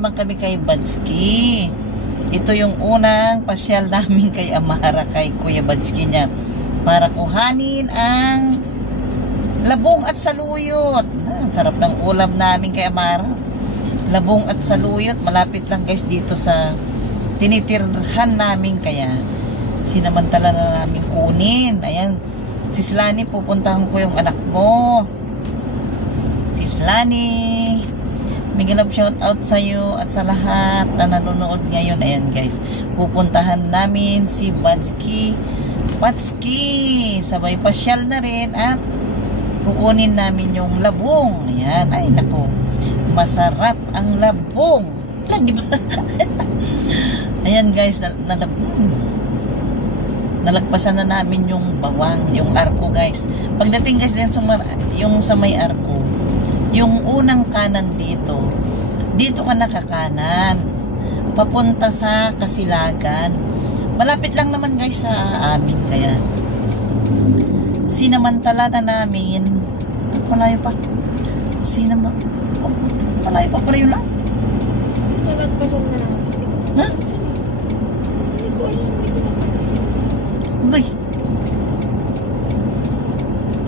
naman kami kay Badsky. Ito yung unang pasyal namin kay Amara, kay Kuya Badsky niya, para kuhanin ang labong at saluyot. Ang sarap ng ulam namin kay Amara. Labong at saluyot. Malapit lang guys dito sa tinitirhan namin, kaya sinamantala na namin kunin. Ayan, Sis Lani, pupuntahan ko yung anak mo. Sis Lani, may love shout out sa iyo at sa lahat na nanonood ngayon. Ayan guys, pupuntahan namin si Badsky. Sabay pasyal na rin at kukunin namin yung labong. Ayan, ay nako, masarap ang labong lang, di ba? Ayan guys, nalagpasan na namin yung bawang, yung arko guys. Pagdating guys din yung sa may arko, yung unang kanan dito ka nakakanan papunta sa Kasilagan. Malapit lang naman guys sa amin, kaya sinamantala na namin. Malayo pa. Malayo pa pala yun lang. Nalagpasan na natin. Ha? Hindi ko alam. Uy.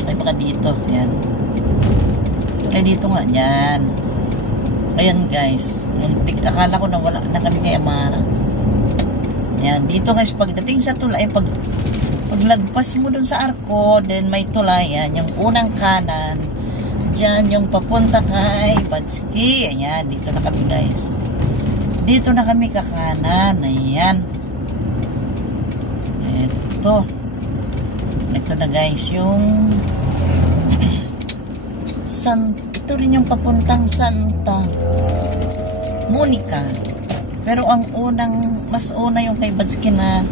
Ay baka dito. Yan. Ay dito nga. Yan. Ayan guys. Muntik. Akala ko na wala na kami kay Amara. Yan. Dito guys. Pagdating sa tulay. Paglagpas mo dun sa arko. Then may tulay. Yan. Yung unang kanan. Diyan yung papunta kay Badsky. Ayan. Dito na kami guys. Dito na kami kakanan. Ayan. Ito na guys yung ito rin yung papuntang Santa Monica, pero ang mas una yung kay Badsky na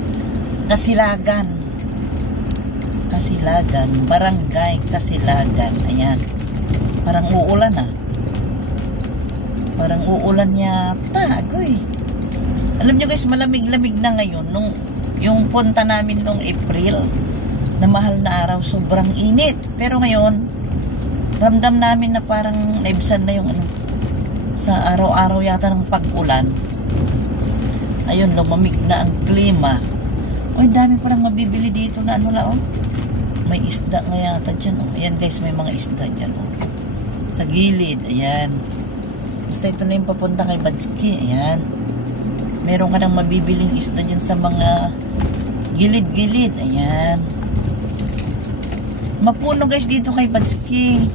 Kasilagan, Barangay Kasilagan. Ayan, parang uulan yata. Agoy, alam nyo guys, malamig-lamig na ngayon. Yung punta namin nung April na mahal na araw, sobrang init. Pero ngayon, ramdam namin na parang naibsan na yung sa araw-araw yata ng pag-ulan. Ayun, lumamig na ang klima. Oy, dami parang mabibili dito na may isda nga yata dyan. Ayan guys, may mga isda dyan. Sa gilid, ayan. Basta ito na yung papunta kay Badsky. Ayan. Meron ka nang mabibiling isda dyan sa mga gilid-gilid. Ayan. Mapuno guys dito kay Badsky.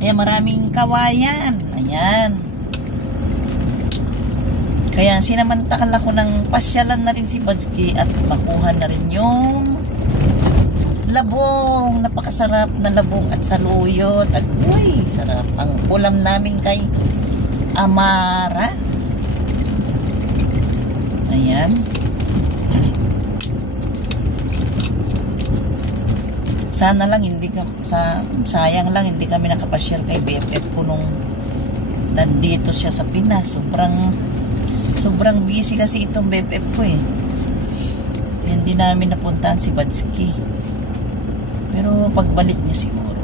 Ayan, maraming kawayan. Ayan. Kaya sinamantala ko ng pasyalan na rin si Badsky at makuha na rin yung labong. Napakasarap na labong at saluyot. At uy, sarap ang ulam namin kay Amara. Ayan. Sana lang sayang lang hindi kami nakapasyal kay BFF ko nung nandito siya sa Pinas. Sobrang busy kasi itong BFF ko eh. Hindi namin napuntahan si Badsky. Pero pagbalik niya siguro.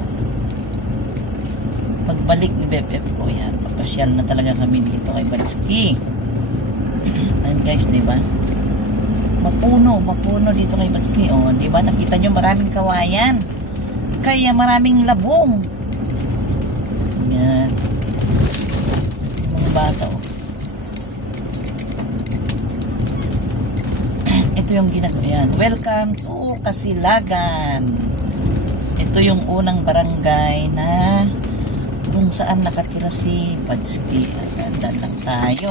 Pagbalik ni BFF ko, yan, papasyal na talaga kami dito kay Badsky. Ayan guys, diba? Mapuno dito kay Badsky. O, diba? Nakita nyo maraming kawayan. Kaya maraming labong. Ayan. Mga bata, o. Ito yung ginagawa. Ayan. Welcome to Kasilagan. Ito yung unang barangay na kung saan nakatira si Badsky. Dahan lang tayo.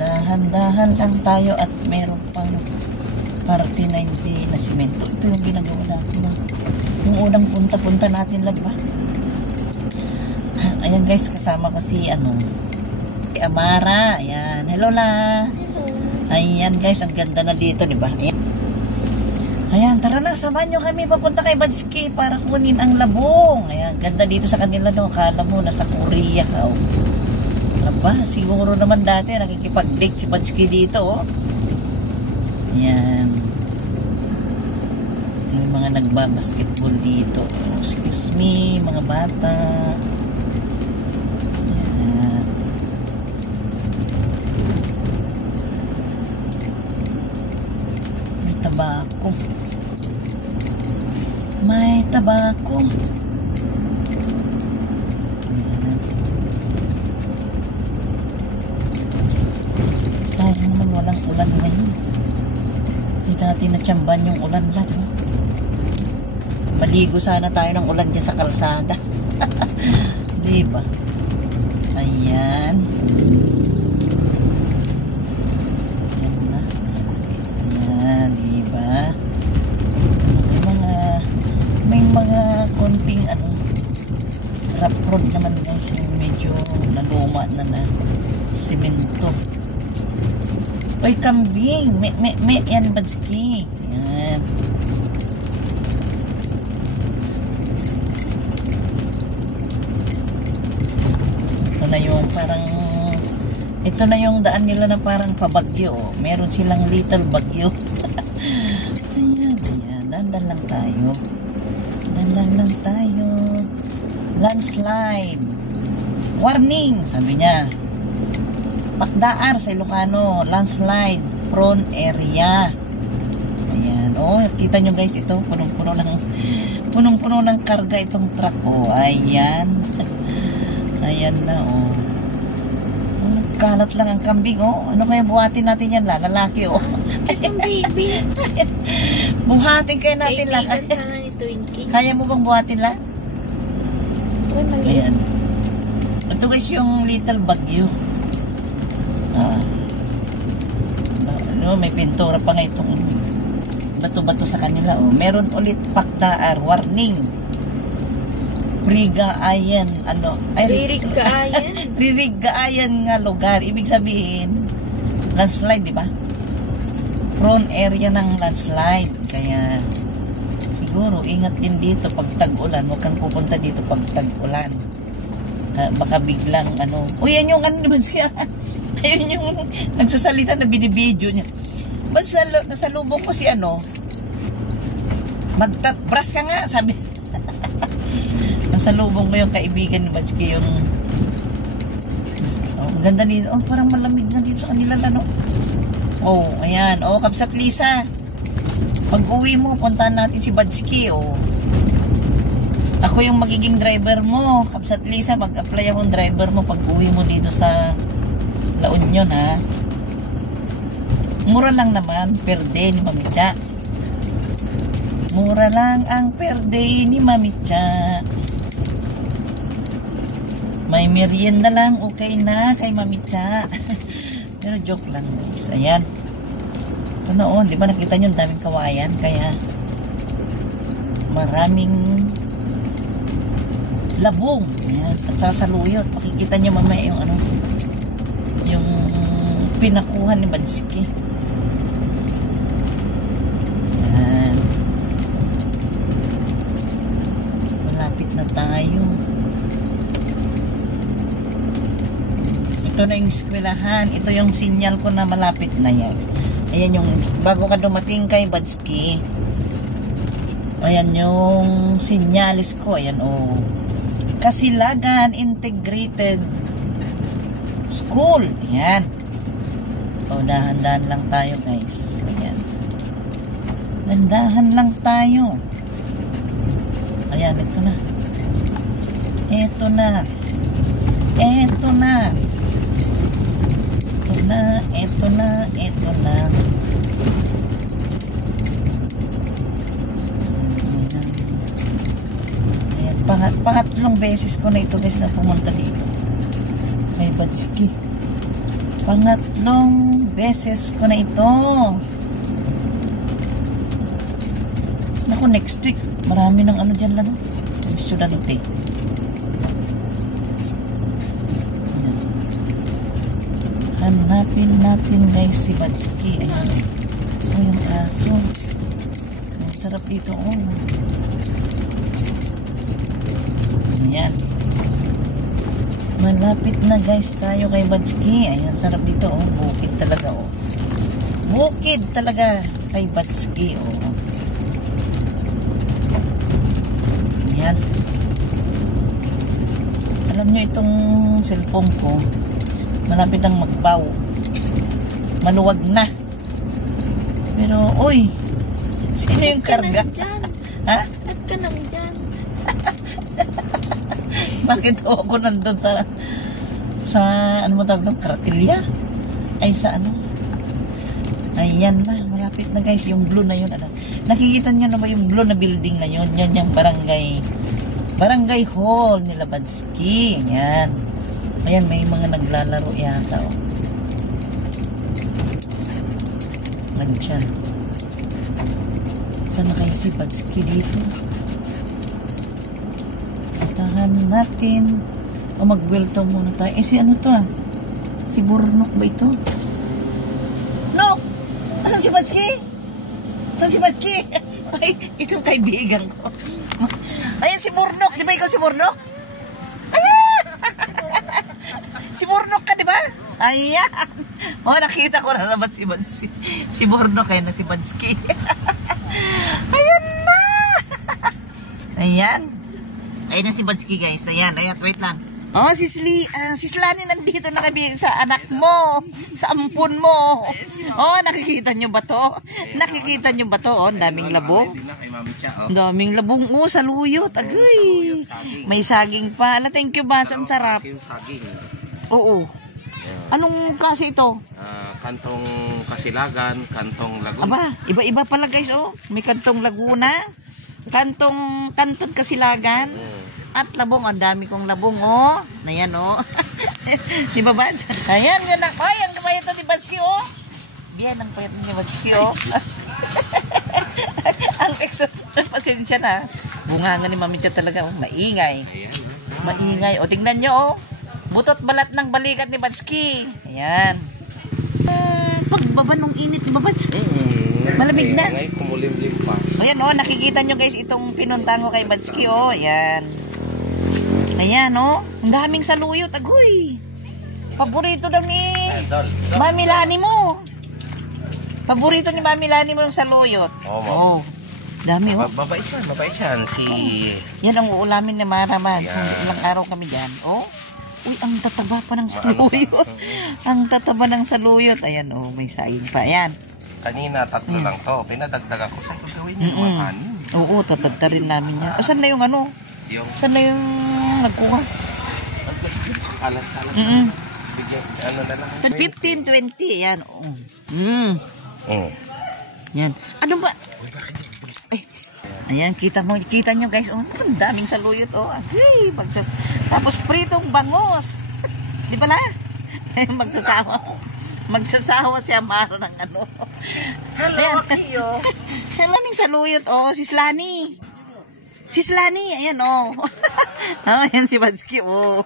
Dahan-dahan lang tayo at meron pang parte na hindi na simento. Ito yung ginagawa natin. Yung unang punta natin lang ba? Ayan guys, kasama ko si Amara. Ayan. Hello la. Hello. Ayan guys, ang ganda na dito, di ba? Ayan, tara na, samahan nyo kami papunta kay Badsky para kunin ang labong. Ayan, ganda dito sa kanila, no? Kala mo, nasa Korea ka, oh. Aba, siguro naman dati nakikipag-date si Badsky dito, oh. Ayan. May mga nagbabasketball dito. Oh, excuse me, mga bata. Ayan. tabako. May tabako. Sayang naman walang ulan ngayon. Hindi natin natsamban yung ulan lang. Maligo sana tayo ng ulan dyan sa kalsada. Diba? Ayan. Ayan na. Ayan, diba? May mga konting rough road naman guys, yung medyo naluma na simento. Oy, kambing! May yan, Badski. Yan. Ito na yung daan nila na parang pabagyo. Meron silang little bagyo. Ayan, ayan. Dandan lang tayo. Dandan lang tayo. Landslide. Warning, sabi niya. Pakdaar sa Ilocano, landslide prone area. Ayan. Oh, kita nyo guys, ito punong-puno ng karga itong truck. Oh, ayan. Ayan na, oh. Kalat lang ang kambing, oh. Ano kaya buhatin natin yan, lalaki, oh. Itong baby. Buhatin kaya natin lang. Kaibigan sana ni Twinkie. Kaya mo bang buhatin lang? Uy, mali. Ayan. Ito guys yung little bagyo. May pintura pa nga itong bato-bato sa kanila. Oh. Meron ulit pakdaar. Warning. Rigaayan. Ririgaayan. Ririgaayan nga lugar. Ibig sabihin, landslide, di ba? Prone area ng landslide. Kaya, siguro, ingat din dito pag tag-ulan. Huwag kang pupunta dito pag tag-ulan. Baka biglang, Uy, yan yung naman siya. Ayun yung nagsasalita na binibidyo niya. Ba't nasalubong ko si magtapbras ka nga, sabi. Nasalubong ko yung kaibigan ni Batski, yung ang ganda nito. Oh, parang malamig na dito sa kanila, Oh, ayan. Oh, Kapsat Lisa. Pag uwi mo, puntahan natin si Batski, oh. Ako yung magiging driver mo, Kapsat Lisa. Mag-apply akong driver mo pag uwi mo dito sa La Union, ha. Mura lang naman per day ni Mami Cha. Mura lang ang per day ni Mami Cha. May merienda lang, okay na kay Mami Cha. Pero joke lang guys. Ayan. Ito noon, di ba nakita nyo daming kawayan, kaya maraming labong. Ayan. At sasaluyot, makikita nyo mamaya yung yung pinakuha ni Badski. Ayan. Malapit na tayo. Ito na yung eskwelahan. Ito yung sinyal ko na malapit na yan. Ayan yung, bago ka dumating kay Badski, ayan yung sinyalis ko. Ayan, oh. Kasilagan Integrated School. Ayan. O, dahan-dahan lang tayo guys. Ayan. Dahan lang tayo. Ayan, ito na. Ito na. Ito na. Ito na. Ito na. Ito na. Ayan. Pangatlong beses ko na ito guys na pumunta dito kay Badski. Pangatlong beses ko na ito. Naku, next week marami ng dyan lang, estudyante. Hanapin natin guys si Badski. Ayan. Oh, yung aso. Ang sarap dito, oh. Ayan. Malapit na guys tayo kay Badski. Ayan, sarap dito, oh. Bukid talaga, oh. Bukid talaga kay Badski, oh. Ayan. Alam nyo, itong cellphone ko, malapit ang magbaw. Maluwag na. Pero, uy, Sino yung karga? Dyan. Ha? At ka nang dyan. Bakit ako nandun sa ano mo tawag doon? Kratilya? Ay sa ano? Ayan na, malapit na guys, yung blue na yun. Ano? Nakikita niyo na ba yung blue na building na yun? Yan yung barangay hall nila Badsky. Yan. Ayan, may mga naglalaro yata. Oh. Nandyan. Saan na kayo si Badsky dito? Puntahan natin. O mag-welcome muna tayo. Si ano to ah? Si Burnok ba ito? No! Asan si Badsky? Saan si Badsky? Ay, itong kaibigan ko. Ayan si Burnok. Di ba ikaw si Burnok? Ayan! Si Burnok ka, di ba? Ayan! Oh, nakita ko na naman si Badsky. Si Burnok kaya na si Badsky. Ayan na! Ayan. Ayan na si Badsky guys. Ayan, wait lang. Oh, si Slani nandito na kami sa anak mo, sa ampun mo. Oh, nakikita nyo ba to? Nakikita nyo ba to? Oh, daming labong. Daming labong. Oh, sa luyot. Agay. May saging pa. Ala, thank you ba? Ang sarap. Oo. Anong klase ito? Kantong Kasilagan, Kantong Laguna. Aba, iba-iba pala guys. Oh, may Kantong Laguna, Kanton Kasilagan. At labong, ang dami kong labong, oh. Ayan, oh. Di ba, Bads? Ayan, yan ang, ay, ang kamayat ni Badsky, oh. Biyan ang payat ni Badsky, oh. Ang pasensya na. Bunga nga ni Mami Cha talaga, oh. Maingay. Maingay. O, tingnan nyo, oh. Butot balat ng balikat ni Badsky. Ayan. Pagbaba nung init, di ba, Bads? Malamig na. Ngayon, kumulimlim pa. Ayan, oh. Nakikita nyo, guys, itong pinuntahan ko kay Badsky, oh. Ayan. Ayan, oh. Ang daming saluyot. Agoy. Paborito daw ni Mami Lani mo. Paborito ni Mami Lani mo yung saluyot. Oh. Dami, oh. Mabait yan. Si... Yan ang uulamin ni Maraman. Ilang araw kami dyan. Oh. Uy, ang tataba pa ng saluyot. Ang tataba ng saluyot. Ayan, oh. May saing pa. Ayan. Kanina, 3 lang to. Pinadagdag ako. Saan ko gawin yung mga kanin? Oo, tatagtarin namin yan. Saan na yung ano? Saan na yung nagkuha? Kalat-kalat. Bigyan, ano na lang. 15, 20. Yan. Yan. Ano ba? Ay. Ayan, kita nyo guys. Oh, ang daming saluyot. Oh. Ay, tapos pritong bangos. Di ba na? Magsasawa si Amaro ng ano. Hello, Akiyo. Maraming saluyot. Oh, si Slani. Ayan, oh. Oh, ayan si Badsky, oh.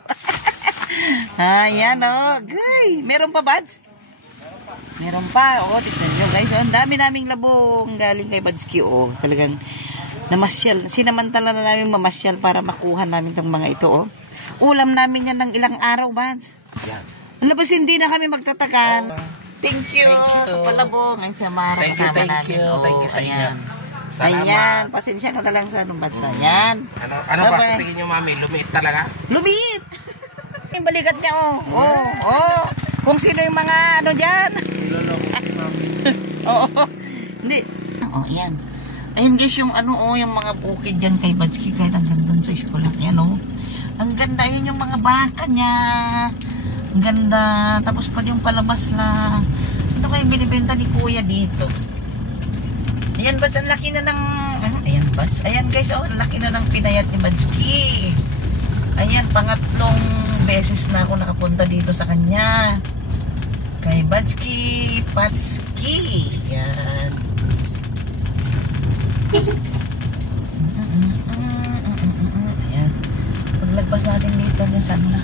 Ayan, oh. Gay. Meron pa, Bads? Meron pa, oh. Tignan nyo, guys. Oh, ang dami naming labong galing kay Badsky, oh. Talagang namasyal. Sinamantala na namin mamasyal para makuha namin itong mga ito, oh. Ulam namin yan ng ilang araw, Bads. Yan. Labas hindi na kami magtatagal. Thank you sa palabong. Ang samara kasama namin. Thank you sa inyo. Salamat. Ayan, pasensya ka na lang sa anong bansa. Ayan. Ano ba sa tingin nyo, Mami? Lumiit talaga? Lumiit! Yung balikat niya, oh. Oh. Kung sino yung mga ano dyan. Oo. Hindi. Oh, ayan. Ayan guys, yung ano, oh, yung mga bukid dyan kay Badsky kahit hanggang doon sa eskulat niya, no? Ang ganda yun yung mga baka niya. Ang ganda. Tapos pa yung palabas na ano kayong binibenta ni Kuya dito. Ayan, Bads, ang laki na ng ayan, Bads. Ayan guys, oh, ang laki na ng pinayat ni Badsky. Ayan, pangatlong beses na ako nakapunta dito sa kanya. Kay Badsky Patsky. Ayan. Ayan. Paglagpas natin dito sa ano na,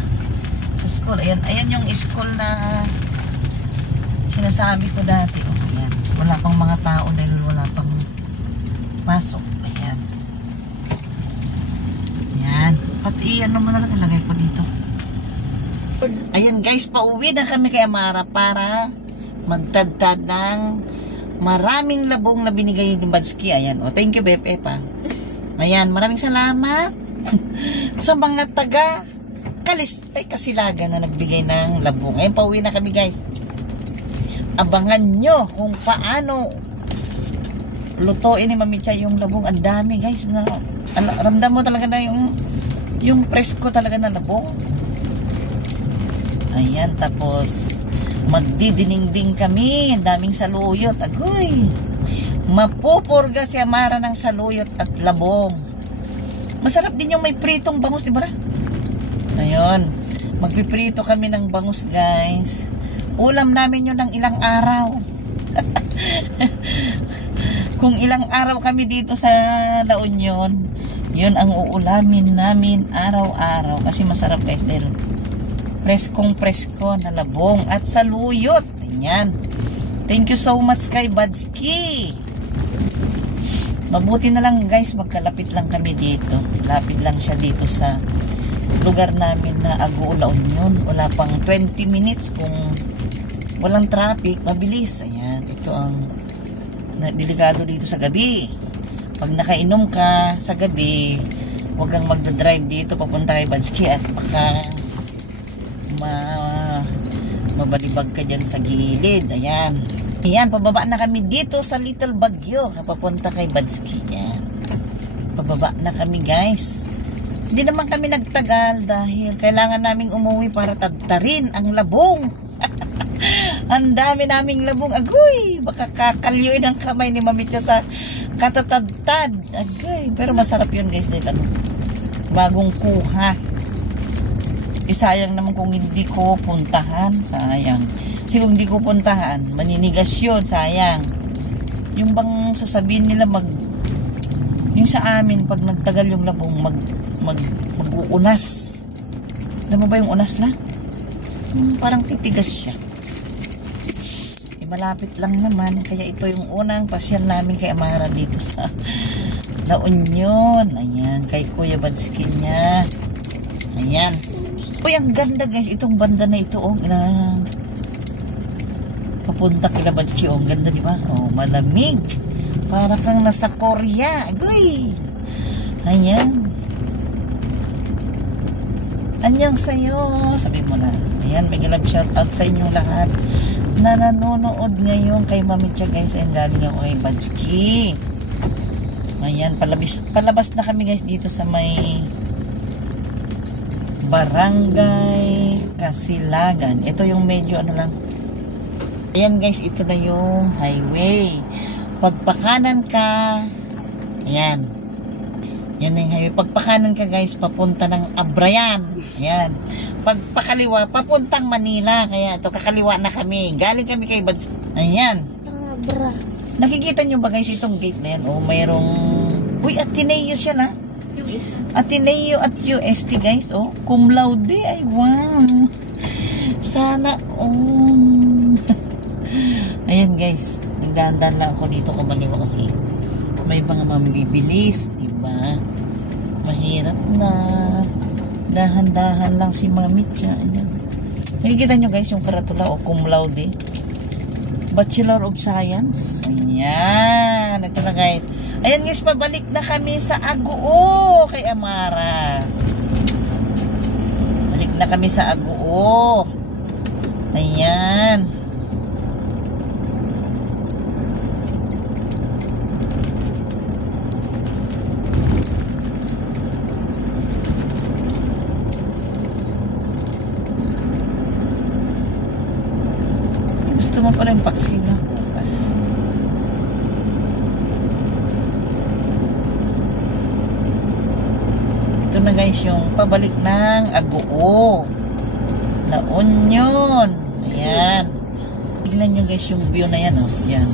sa school. Ayan yung school na sinasabi ko dati. Oh, ayan. Wala pang mga tao dahil wala pang pasok. Ayan. Ayan. Pati ano mo na lang ilagay ko dito. Ayan guys, pauwi na kami kay Amara para magtadtad ng maraming labong na binigay ni Badsky. Ayan. Oh, thank you, Bebe, pa. Ayan, maraming salamat sa mga taga Kasilagan na nagbigay ng labong. Ayan, pauwi na kami guys. Abangan nyo kung paano lutuin ni Mami Cha yung labong. Ang dami guys. Ramdam mo talaga na yung presko talaga na labong. Ayan, tapos magdidiningding kami. Ang daming saluyot. Agoy! Mapupurga si Amara ng saluyot at labong. Masarap din yung may pritong bangus, di ba? Ayun. Magpiprito kami ng bangus, guys. Ulam namin yun ng ilang araw. Kung ilang araw kami dito sa La Union, yun ang uulamin namin araw-araw. Kasi masarap, guys, dahil preskong presko na labong at saluyot. Ayan. Thank you so much kay Badski. Mabuti na lang guys, magkalapit lang kami dito. Lapit lang siya dito sa lugar namin na Aguo, La Union. Wala pang 20 minutes kung walang traffic. Mabilis. Ayan. Ito ang delikado dito sa gabi. Pag nakainom ka sa gabi, huwag kang magdadrive dito papunta kay Badski at baka mabalibag ka dyan sa gilid. Ayan. Ayan, pababa na kami dito sa Little Baguio. Papunta kay Badski. Ayan. Pababa na kami guys. Hindi naman kami nagtagal dahil kailangan naming umuwi para tadtarin ang labong. Ang dami naming labong. Agoy! Baka kakalyuin ang kamay ni Mami Cha sa katatadtad. Agoy! Pero masarap yun guys dahil bagong kuha. Sayang naman kung hindi ko puntahan, sayang. Kasi kung hindi ko puntahan, maninigas yun, sayang. Yung bang sasabihin nila yung sa amin, pag nagtagal yung labong, mag-uunas. Alam mo ba yung unas na? Parang titigas siya. Malapit lang naman, kaya ito yung unang pasyal namin kay Amara dito sa La Union. Ayan, kay Kuya Badski niya. Ayan. Uy, ang ganda guys. Itong banda na ito, oh. Papunta kila Badski, oh. Ang ganda, di ba? Oh, malamig. Para kang nasa Korea. Agoy! Ayan. Anyang sa'yo. Sabi mo na. Ayan, may galab shoutout sa inyong lahat na nanonood ngayon kay Mami Cha guys. Ayan, galing ako kay Badski. Ayan, palabas na kami guys dito sa may Barangay Kasilagan. Ito yung medyo ano lang. Ayan guys, ito na yung highway. Pagpakanan ka, ayan. Yan na yung highway. Pagpakanan ka guys, papunta ng Abrayan. Ayan. Pagpakaliwa, papuntang Manila. Kaya ito, kakaliwa na kami. Galing kami kay Bads. Ayan. Abra. Nakikita nyo ba guys itong gate na yan? O mayroong... Uy, Ateneo siya na. Ateneo at UST guys, oh, cum laude, ay wow, sana, oh. Ayan guys, nagdahan-dahan lang ako dito kumaliwa kasi may mga mamibilis, diba? Mahirap na dahan-dahan lang si Mami Cha. Ayan. Nakikita nyo guys yung karatula, oh, cum laude, Bachelor of Science. Ayan, ito na guys. Ayan guys, pabalik na kami sa Aguo kay Amara. Balik na kami sa Aguo. Ayan. Gusto mo pala yung vaccine na bukas. Ito na guys yung pabalik ng Aguo, La Union. Ayan. Tignan nyo guys yung view na yan, oh. Yan.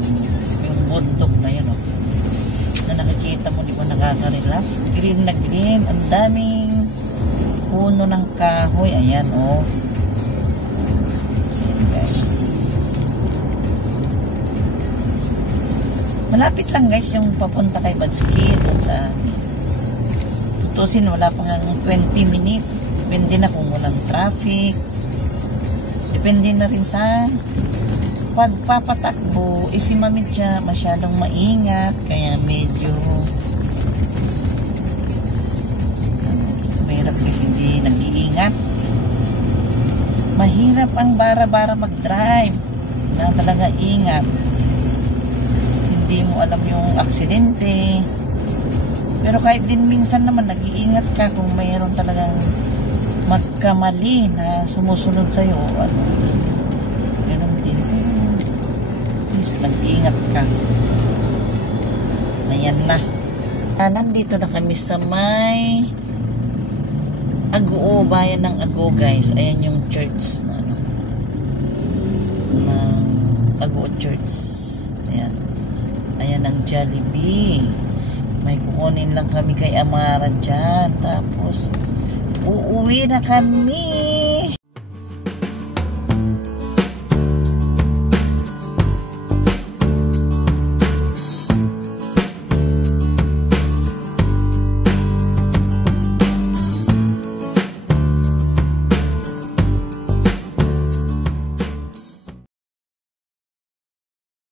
Yung bundok na yan, oh. Na nakikita mo, di ba nakaka-relax? Green na green. Ang daming puno ng kahoy. Ayan, oh. Ayan guys. Malapit lang guys yung papunta kay Badski doon sa amin. Tutusin, wala pang 20 minutes. Depende na kung walang traffic. Depende na rin sa pagpapatakbo. Si Mami Cha masyadong maingat, kaya medyo mahirap kasi hindi nag-iingat. Mahirap ang bara-bara mag-drive. Na talaga ingat. hindi mo alam yung aksidente. Pero kahit din minsan naman nag-iingat ka kung mayroon talagang magkamali na sumusunod sa'yo, ano, ganun din. Please, nag-iingat ka. Ayan na. Nandito na kami sa may Agoo, bayan ng Agoo, guys. Ayan yung church na ano, ng Agoo Church. Ayan. Ayan ang Jollibee. May kukunin lang kami kay Amara dyan. Tapos uuwi na kami.